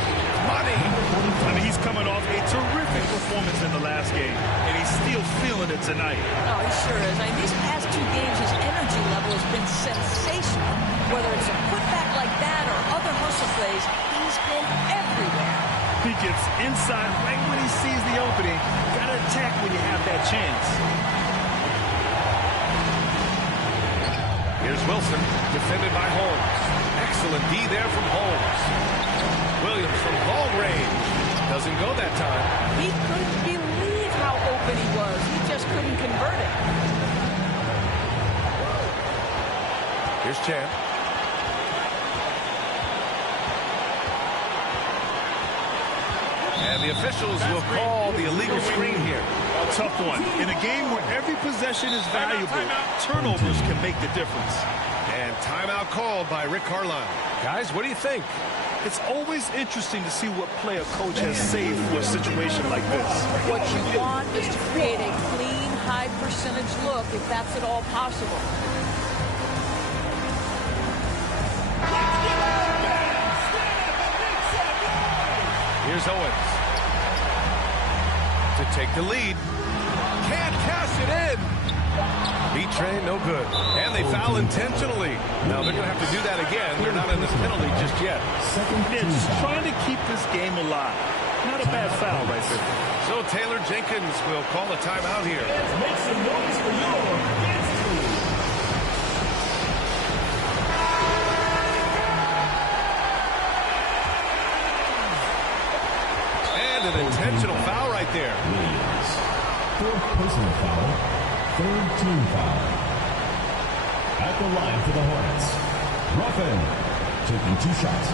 Money. I mean, he's coming off a terrific performance in the last game, and he's still feeling it tonight. Oh, he sure is. I mean, these past 2 games, his energy level has been sensational. Whether it's a putback like that or other hustle plays, he's been everywhere. He gets inside right when he sees the opening. Got to attack when you have that chance. Here's Wilson, defended by Holmes. Excellent D there from Holmes. Williams from long range. Doesn't go that time. He couldn't believe how open he was. He just couldn't convert it. Here's Champ. And the officials will call the illegal screen here. A tough one. In a game where every possession is valuable, turnovers can make the difference. And timeout called by Rick Carlisle. Guys, what do you think? It's always interesting to see what play a coach has saved for a situation like this. What you want is to create a clean, high-percentage look, if that's at all possible. Here's Owens to take the lead. Can't cash it in. B-Train, no good. And they foul intentionally. Now they're going to have to do that again. They're not in this penalty just yet. It's trying to keep this game alive. Not a bad foul right there. So Taylor Jenkins will call a timeout here. Make some noise for your dance team. And an intentional foul right there. Williams. 4th personal foul. 3rd team foul. At the line for the Hornets. Ruffin taking 2 shots.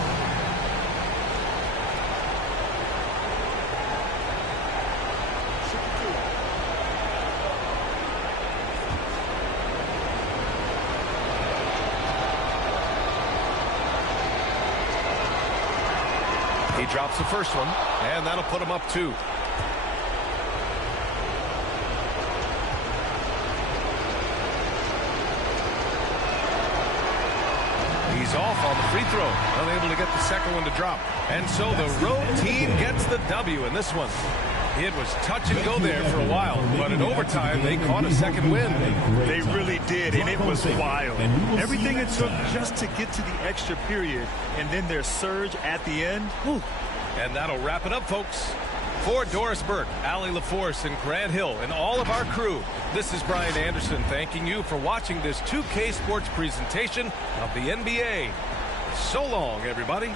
He drops the first one, and that'll put him up 2. He's off on the free throw, unable to get the second one to drop. And so the road team gets the W in this one. It was touch and go there for a while, but in overtime, they caught a second win. They really did, and it was wild. Everything it took just to get to the extra period, and then their surge at the end. Whew. And that'll wrap it up, folks. For Doris Burke, Allie LaForce, and Grant Hill, and all of our crew, this is Brian Anderson thanking you for watching this 2K Sports presentation of the NBA. So long, everybody.